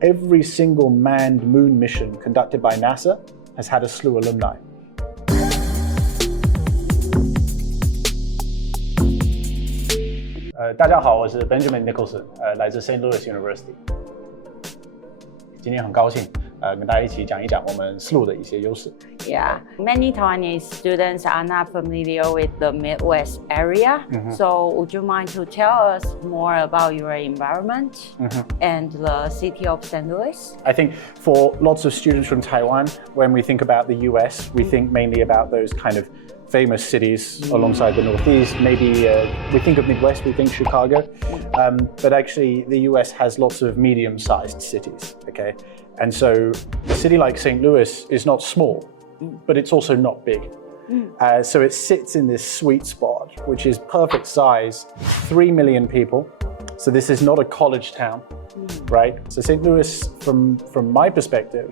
every single manned moon mission conducted by NASA has had a SLU alumni. 大家好，我是 Benjamin Nicholson， 来自 St. Louis University。今天很高兴，跟大家一起讲一讲我们 SLU 的一些优势。Yeah, many Taiwanese students are not familiar with the Midwest area. So would you mind to tell us more about your environment and the city of St. Louis? I think for lots of students from Taiwan, when we think about the US, we think mainly about those kind of famous cities alongside the Northeast. Maybe we think of Midwest, we think Chicago. But actually, the US has lots of medium-sized cities, okay? And so a city like St. Louis is not small, but it's also not big. So it sits in this sweet spot, which is perfect size, 3 million people. So this is not a college town, right? So St. Louis, from my perspective,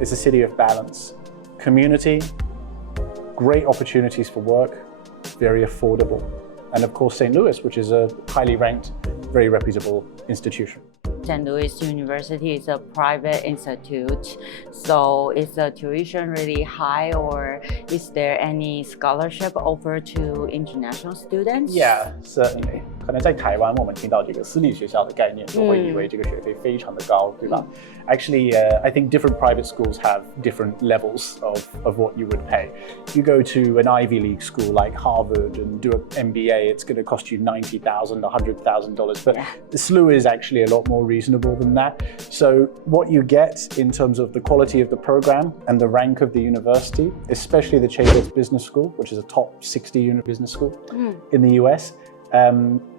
is a city of balance, community, great opportunities for work, very affordable. And of course, St. Louis, which is a highly ranked, very reputable institution. St. Louis University is a private institute, so is the tuition really high, or is there any scholarship offered to international students? Yeah, certainly. 可能在台湾，我们听到这个私立学校的概念，都会以为这个学费非常的高，对吧？Actually, I think different private schools have different levels of what you would pay. You go to an Ivy League school like Harvard and do an MBA, it's going to cost you $90,000, $100,000. But the SLU is actually a lot more reasonable than that. So what you get in terms of the quality of the program and the rank of the university, especially the Jesuit Business School, which is a top 60 business school in the US,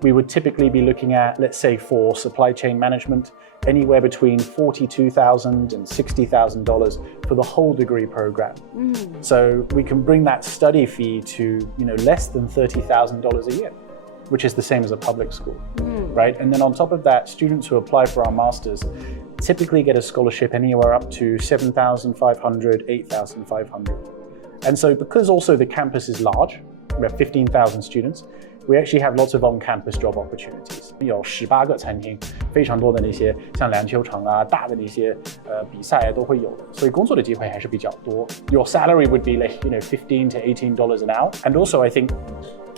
we would typically be looking at, let's say for supply chain management, anywhere between $42,000 and $60,000 for the whole degree program. So we can bring that study fee to less than $30,000 a year, which is the same as a public school, right? And then on top of that, students who apply for our masters typically get a scholarship anywhere up to $7,500, $8,500. And so because also the campus is large, we have 15,000 students, we actually have lots of on-campus job opportunities. 有18个餐厅，非常多的那些像篮球场啊、大的那些比赛都会有的，所以工作的机会还是比较多。Your salary would be like $15 to $18 an hour, and also I think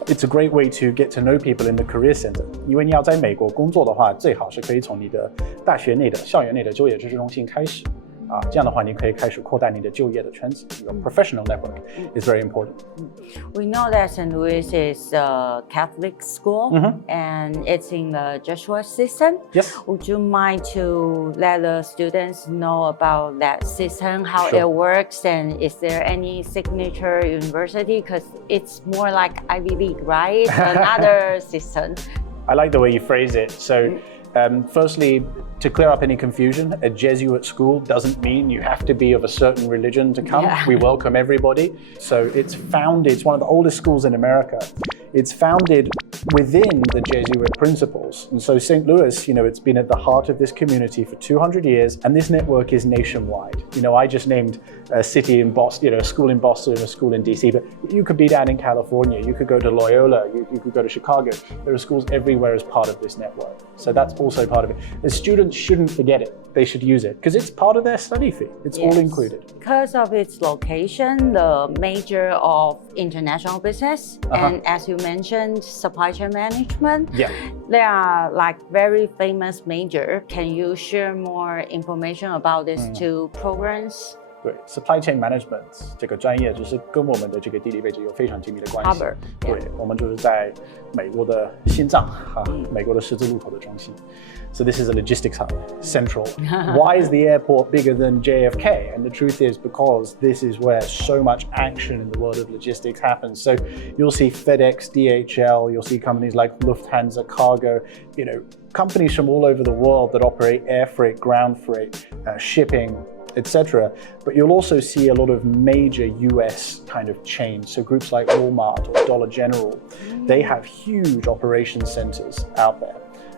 it's a great way to get to know people in the career center. 因为你要在美国工作的话，最好是可以从你的大学内的校园内的就业支持中心开始。这样的话，你可以开始扩大你的就业的圈子。Your professional network is very important. We know that St. Louis is a Catholic school and it's in the Jesuit system. Yes. Would you mind to let the students know about that system, how Sure. it works, and is there any signature university? Because it's more like Ivy League, right? It's another system. I like the way you phrase it. So, firstly, to clear up any confusion, a Jesuit school doesn't mean you have to be of a certain religion to come. Yeah. We welcome everybody. So it's one of the oldest schools in America. It's founded within the Jesuit principles. And so St. Louis, it's been at the heart of this community for 200 years, and this network is nationwide. I just named a city in Boston, a school in Boston, a school in DC, but you could be down in California, you could go to Loyola, you could go to Chicago. There are schools everywhere as part of this network. So that's also part of it. The students shouldn't forget it. They should use it because it's part of their study fee. It's all included. Because of its location, the major of international business, and as you mentioned, supply chain management. Yeah. They are like very famous major. Can you share more information about these two programs? 对 ，supply chain management 这个专业就是跟我们的这个地理位置有非常紧密的关系。对，我们就是在美国的心脏美国的十字路口的中心。So this is a logistics hub, central. Why is the airport bigger than JFK? And the truth is because this is where so much action in the world of logistics happens. So you'll see FedEx, DHL, you'll see companies like Lufthansa, Cargo, companies from all over the world that operate air freight, ground freight, shipping, etc. But you'll also see a lot of major US kind of chains. So groups like Walmart or Dollar General, they have huge operation centers out there.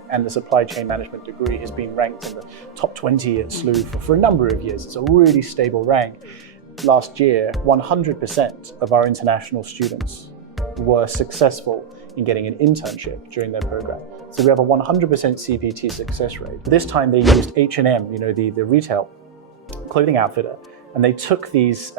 And the supply chain management degree has been ranked in the top 20 at SLU for a number of years. It's a really stable rank. Last year, 100% of our international students were successful in getting an internship during their program. So we have a 100% CPT success rate. This time they used H&M, the retail clothing outfitter, and they took these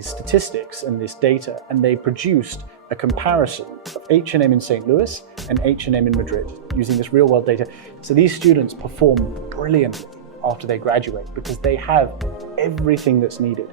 statistics and this data, and they produced a comparison of H&M in St. Louis and H&M in Madrid using this real-world data. So these students perform brilliantly after they graduate because they have everything that's needed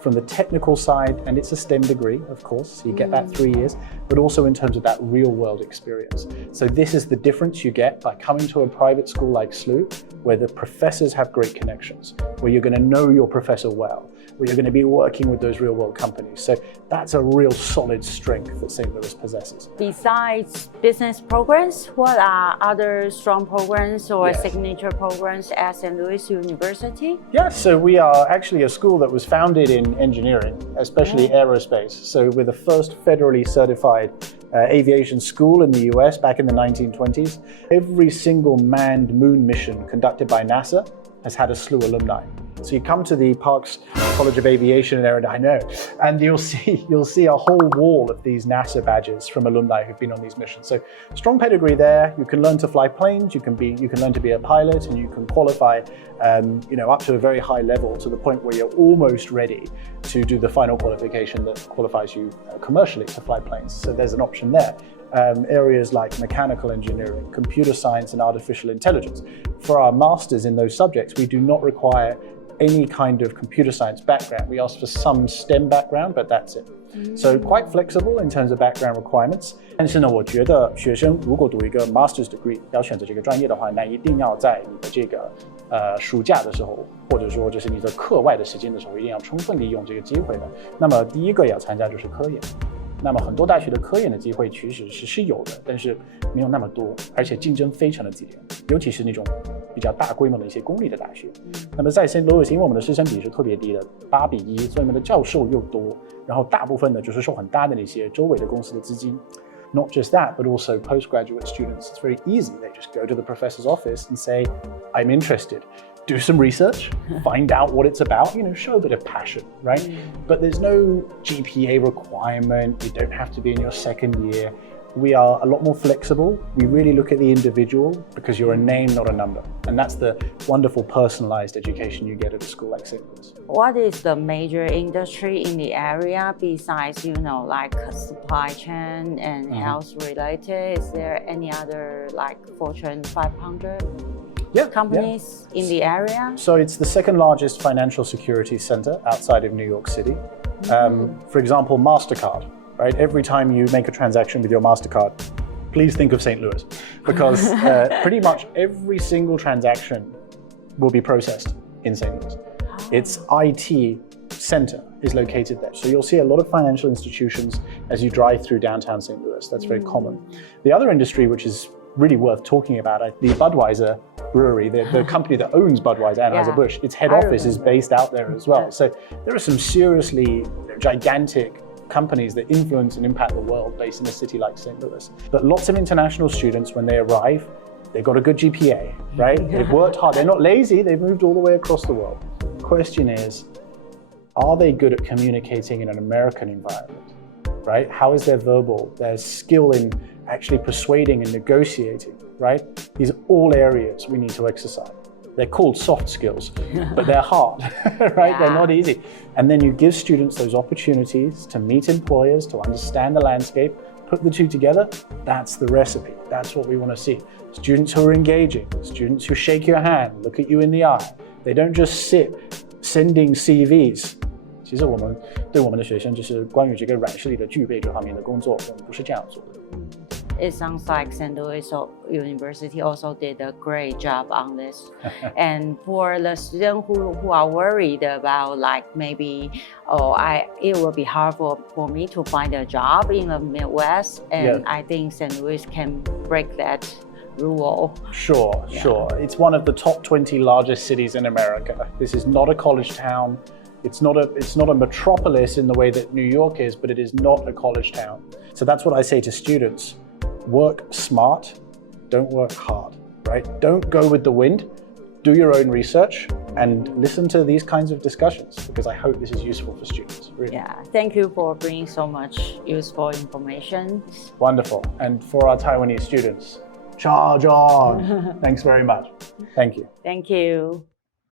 from the technical side, and it's a STEM degree, of course, so you get that 3 years, but also in terms of that real-world experience. So this is the difference you get by coming to a private school like SLU, where the professors have great connections, where you're going to know your professor well, where you're going to be working with those real-world companies. So that's a real solid strength that St. Louis possesses. Besides business programs, what are other strong programs or signature programs at St. Louis University? Yeah, so we are actually a school that was founded in engineering, especially aerospace. So we're the first federally certified aviation school in the US back in the 1920s. Every single manned moon mission conducted by NASA has had a SLU alumni. So you come to the Parks College of Aviation and Aerodynamics, and you'll see a whole wall of these NASA badges from alumni who've been on these missions. So strong pedigree there. You can learn to fly planes. You can learn to be a pilot, and you can qualify, up to a very high level, to the point where you're almost ready to do the final qualification that qualifies you commercially to fly planes. So there's an option there. Areas like mechanical engineering, computer science, and artificial intelligence. For our masters in those subjects, we do not require any kind of computer science background. We ask for some STEM background, but that's it. So quite flexible in terms of background requirements. 但是呢，我觉得学生如果读一个 master's degree 要选择这个专业的话，那一定要在你的这个暑假的时候，或者说就是你的课外的时间的时候，一定要充分利用这个机会的。那么第一个要参加就是科研。那么很多大学的科研的机会其实是有的，但是没有那么多，而且竞争非常的激烈，尤其是那种比较大规模的一些公立的大学。那么在 St. Louis， 因为我们的师生比是特别低的，8:1，所以我们的教授又多，然后大部分呢就是受很大的那些周围的公司的资金。Not just that, but also postgraduate students. It's very easy. They just go to the professor's office and say, I'm interested. Do some research, find out what it's about, show a bit of passion, right? But there's no GPA requirement. You don't have to be in your second year. We are a lot more flexible. We really look at the individual because you're a name, not a number. And that's the wonderful personalized education you get at a school like St. Louis. What is the major industry in the area besides, like supply chain and health related? Is there any other like Fortune 500? Companies in the area? So it's the second largest financial security center outside of New York City. For example, MasterCard, right? Every time you make a transaction with your MasterCard, please think of St. Louis because pretty much every single transaction will be processed in St. Louis. Its IT center is located there. So you'll see a lot of financial institutions as you drive through downtown St. Louis. That's very common. The other industry, which is really worth talking about, the Budweiser brewery, the company that owns Budweiser, Anheuser-Busch, its head office is based out there as well. So there are some seriously gigantic companies that influence and impact the world based in a city like St. Louis. But lots of international students, when they arrive, they've got a good GPA, right? They've worked hard. They're not lazy. They've moved all the way across the world. The question is, are they good at communicating in an American environment, right? How is their verbal, their skill in actually persuading and negotiating, right? These are all areas we need to exercise. They're called soft skills, but they're hard, right? Yeah. They're not easy. And then you give students those opportunities to meet employers, to understand the landscape, put the two together. That's the recipe. That's what we want to see. Students who are engaging, students who shake your hand, look at you in the eye. They don't just sit sending CVs. 其实我们对我们的学生就是关于这个软实力的具备这方面的工作，我们不是这样做的。It sounds like St. Louis University also did a great job on this. And for the students who are worried about like maybe, it will be hard for me to find a job in the Midwest, and I think St. Louis can break that rule. Sure. It's one of the top 20 largest cities in America. This is not a college town. It's not a metropolis in the way that New York is, but it is not a college town. So that's what I say to students. Work smart, don't work hard, right? Don't go with the wind. Do your own research and listen to these kinds of discussions because I hope this is useful for students. Really. Yeah, thank you for bringing so much useful information. Wonderful. And for our Taiwanese students, Charge on. Thanks very much. Thank you. Thank you.